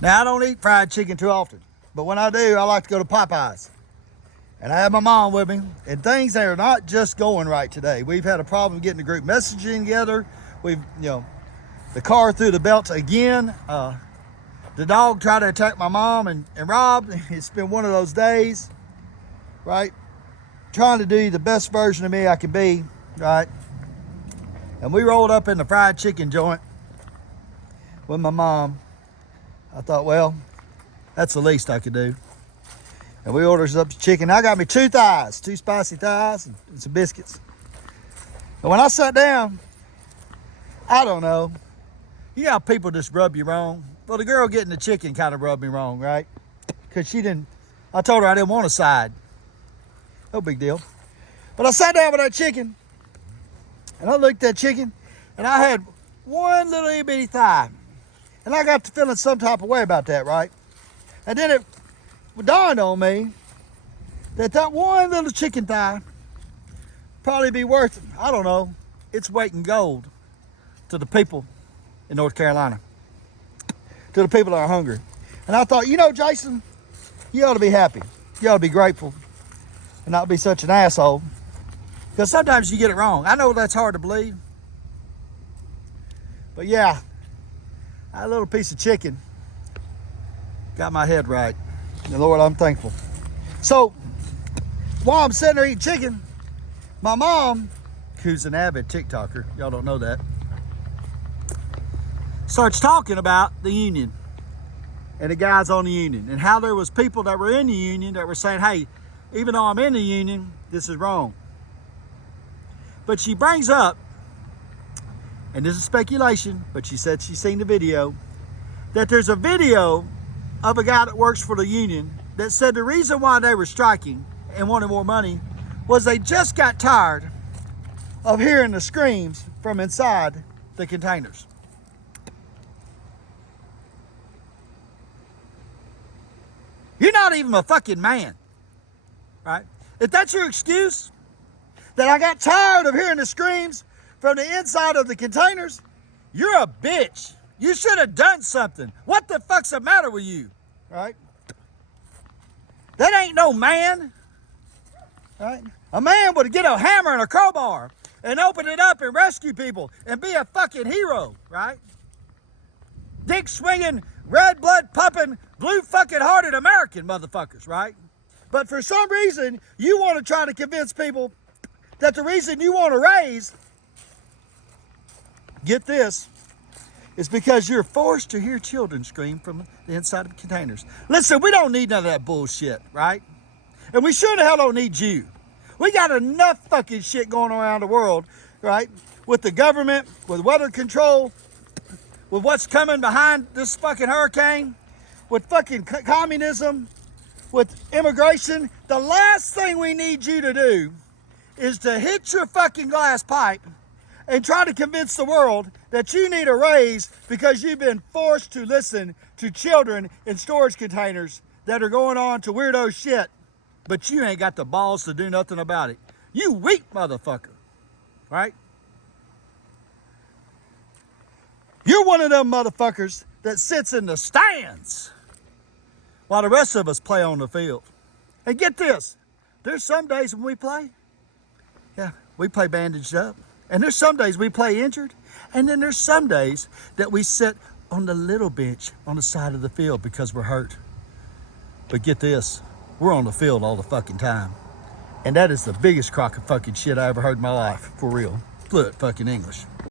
Now, I don't eat fried chicken too often, but when I do, I like to go to Popeyes. And I have my mom with me, and things are not just going right today. We've had a problem getting the group messaging together. We've, the car threw the belt again. The dog tried to attack my mom and Rob. It's been one of those days, right? Trying to do the best version of me I can be, right? And we rolled up in the fried chicken joint with my mom. I thought, well, that's the least I could do. And we ordered up the chicken. I got me 2 thighs, 2 spicy thighs, and some biscuits. And when I sat down, I don't know. You know how people just rub you wrong? Well, the girl getting the chicken kind of rubbed me wrong, right? Because I told her I didn't want a side. No big deal. But I sat down with that chicken, and I looked at that chicken, and I had one little itty bitty thigh. And I got to feeling some type of way about that, right? And then it dawned on me that one little chicken thigh probably be worth, I don't know, its weight in gold to the people in North Carolina, to the people that are hungry. And I thought, Jason, you ought to be happy. You ought to be grateful and not be such an asshole, because sometimes you get it wrong. I know that's hard to believe, but yeah, that little piece of chicken got my head right. And Lord, I'm thankful. So while I'm sitting there eating chicken, my mom, who's an avid TikToker, y'all don't know that, starts talking about the union and the guys on the union and how there was people that were in the union that were saying, hey, even though I'm in the union, this is wrong. But she brings up, and this is speculation, but she said she's seen the video, that there's a video of a guy that works for the union that said the reason why they were striking and wanted more money was they just got tired of hearing the screams from inside the containers. You're not even a fucking man, right? If that's your excuse, that I got tired of hearing the screams from the inside of the containers, you're a bitch. You should have done something. What the fuck's the matter with you, right? That ain't no man, right? A man would get a hammer and a crowbar and open it up and rescue people and be a fucking hero, right? Dick swinging, red blood pumping, blue fucking hearted American motherfuckers, right? But for some reason, you want to try to convince people that the reason you want to raise, get this, is because you're forced to hear children scream from the inside of containers. Listen, we don't need none of that bullshit, right? And we sure the hell don't need you. We got enough fucking shit going around the world, right? With the government, with weather control, with what's coming behind this fucking hurricane, with fucking communism, with immigration. The last thing we need you to do is to hit your fucking glass pipe and try to convince the world that you need a raise because you've been forced to listen to children in storage containers that are going on to weirdo shit, but you ain't got the balls to do nothing about it. You weak motherfucker, right? You're one of them motherfuckers that sits in the stands while the rest of us play on the field. And get this, there's some days when we play, we play bandaged up. And there's some days we play injured. And then there's some days that we sit on the little bench on the side of the field because we're hurt. But get this, we're on the field all the fucking time. And that is the biggest crock of fucking shit I ever heard in my life, for real. Fluent fucking English.